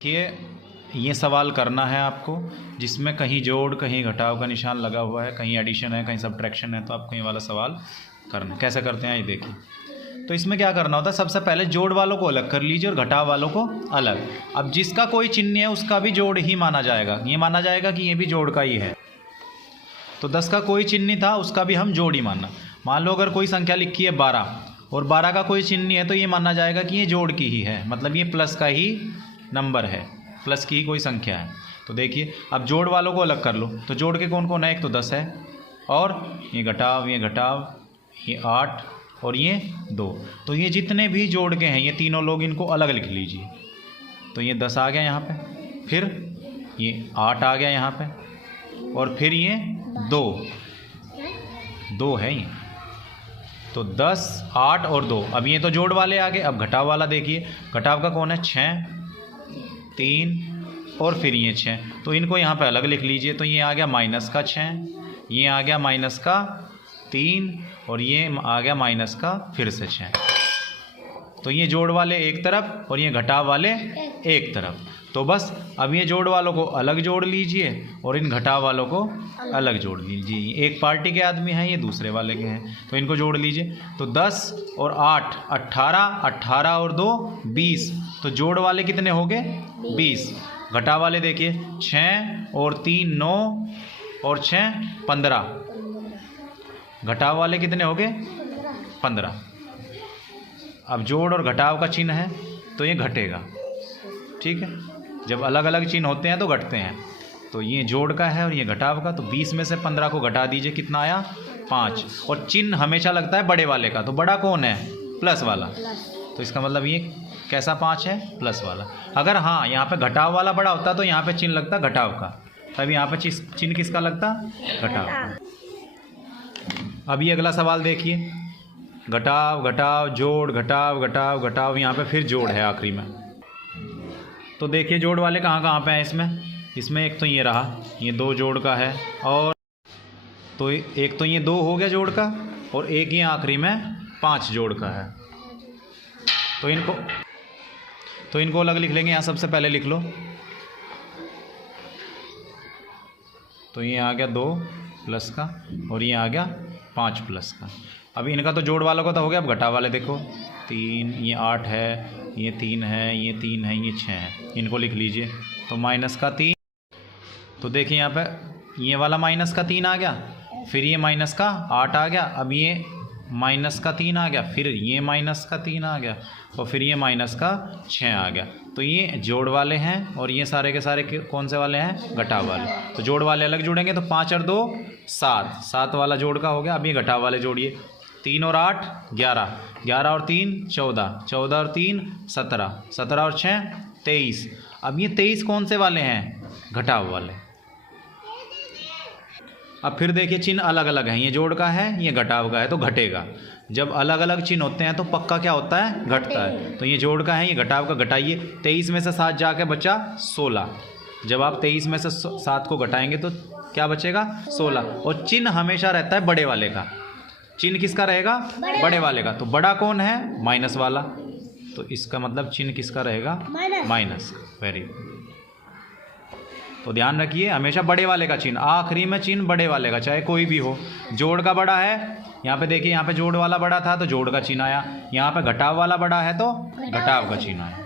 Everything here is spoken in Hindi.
ये सवाल करना है आपको जिसमें कहीं जोड़ कहीं घटाव का निशान लगा हुआ है, कहीं एडिशन है, कहीं सब्ट्रैक्शन है। तो आपको ये वाला सवाल करना है। कैसे करते हैं ये देखिए। तो इसमें क्या करना होता है, सबसे पहले जोड़ वालों को अलग कर लीजिए और घटाव वालों को अलग। अब जिसका कोई चिन्ह है उसका भी जोड़ ही माना जाएगा। ये माना जाएगा कि ये भी जोड़ का ही है। तो 10 का कोई चिन्ह नहीं था, उसका भी हम जोड़ ही मानना। मान लो अगर कोई संख्या लिखी है 12 और 12 का कोई चिन्ह नहीं है, तो ये माना जाएगा कि ये जोड़ की ही है, मतलब ये प्लस का ही नंबर है, प्लस की ही कोई संख्या है। तो देखिए अब जोड़ वालों को अलग कर लो। तो जोड़ के कौन कौन है, एक तो 10 है और ये घटाव, ये 8 और ये 2। तो ये जितने भी जोड़ के हैं ये तीनों लोग, इनको अलग लिख लीजिए। तो ये 10 आ गया यहाँ पे, फिर ये 8 आ गया यहाँ पे, और फिर ये 2 है ये। तो 10, 8 और 2। अब ये तो जोड़ वाले आ गए। अब घटाव वाला देखिए, घटाव का कौन है, 6, 3 और फिर ये 6। तो इनको यहाँ पे अलग लिख लीजिए। तो ये आ गया माइनस का 6, ये आ गया माइनस का 3 और ये आ गया माइनस का फिर से 6। तो ये जोड़ वाले एक तरफ और ये घटाव वाले एक तरफ। तो बस अब ये जोड़ वालों को अलग जोड़ लीजिए और इन घटाव वालों को अलग जोड़ लीजिए। एक पार्टी के आदमी हैं, ये दूसरे वाले के हैं, तो इनको जोड़ लीजिए। तो 10 और 8 18, 18 और 2 20। तो जोड़ वाले कितने हो गए, 20। घटाव वाले देखिए 6 और 3 9 और 6 15। घटाव वाले कितने हो गए, 15। अब जोड़ और घटाव का चिन्ह है तो ये घटेगा, ठीक है। जब अलग अलग चिन्ह होते हैं तो घटते हैं। तो ये जोड़ का है और ये घटाव का। तो 20 में से 15 को घटा दीजिए, कितना आया, 5। और चिन्ह हमेशा लगता है बड़े वाले का। तो बड़ा कौन है, प्लस वाला। तो इसका मतलब ये कैसा 5 है, प्लस वाला। अगर हाँ यहाँ पे घटाव वाला बड़ा होता तो यहाँ पे चिन्ह लगता घटाव का, तब यहाँ पे चिन्ह किसका लगता, घटाव का। अब ये अगला सवाल देखिए, घटाव घटाव जोड़ घटाव घटाव घटाव, यहाँ पे फिर जोड़ है आखिरी में। तो देखिए जोड़ वाले कहाँ कहाँ पे हैं इसमें एक तो ये रहा, ये 2 जोड़ का है, और तो एक तो ये 2 हो गया जोड़ का, और एक ये आखिरी में 5 जोड़ का है। तो इनको अलग लिख लेंगे। यहाँ सबसे पहले लिख लो। तो ये आ गया 2 प्लस का और ये आ गया 5 प्लस का। अब इनका तो जोड़ वालों का तो हो गया। अब घटाव वाले देखो, 3, ये 8 है, ये 3 है, ये 3 है, ये 6 है। इनको लिख लीजिए। तो माइनस का 3। तो देखिए यहाँ पे ये वाला माइनस का 3 आ गया, फिर ये माइनस का 8 आ गया, अब ये माइनस का 3 आ गया, फिर ये माइनस का 3 आ गया, और फिर ये माइनस का 6 आ गया। तो ये जोड़ वाले हैं और ये सारे के सारे कौन से वाले हैं, घटाव वाले। तो जोड़ वाले अलग जुड़ेंगे। तो 5 और 2 7, 7 वाला जोड़ का हो गया। अब ये घटाव वाले जोड़िए। 3 और 8 11, 11 और 3 14, 14 और 3 17, 17 और 6 23। अब ये 23 कौन से वाले हैं, घटाव वाले। अब फिर देखिए चिन्ह अलग अलग हैं, ये जोड़ का है, ये घटाव का है, तो घटेगा। जब अलग अलग चिन्ह होते हैं तो पक्का क्या होता है, घटता है। तो ये जोड़ का है, ये घटाव का, घटाइए। 23 में से 7 जाके बचा 16। जब आप 23 में से 7 को घटाएंगे तो क्या बचेगा, 16। और चिन्ह हमेशा रहता है बड़े वाले का। चिन्ह किसका रहेगा, बड़े वाले का। तो बड़ा कौन है, माइनस वाला। तो इसका मतलब चिन्ह किसका रहेगा, माइनस। Very good. तो ध्यान रखिए हमेशा बड़े वाले का चिन्ह, आखिरी में चिन्ह बड़े वाले का, चाहे कोई भी हो। जोड़ का बड़ा है, यहाँ पे देखिए, यहाँ पे जोड़ वाला बड़ा था तो जोड़ का चिन्ह आया, यहाँ पे घटाव वाला बड़ा है तो घटाव का चिन्ह आया।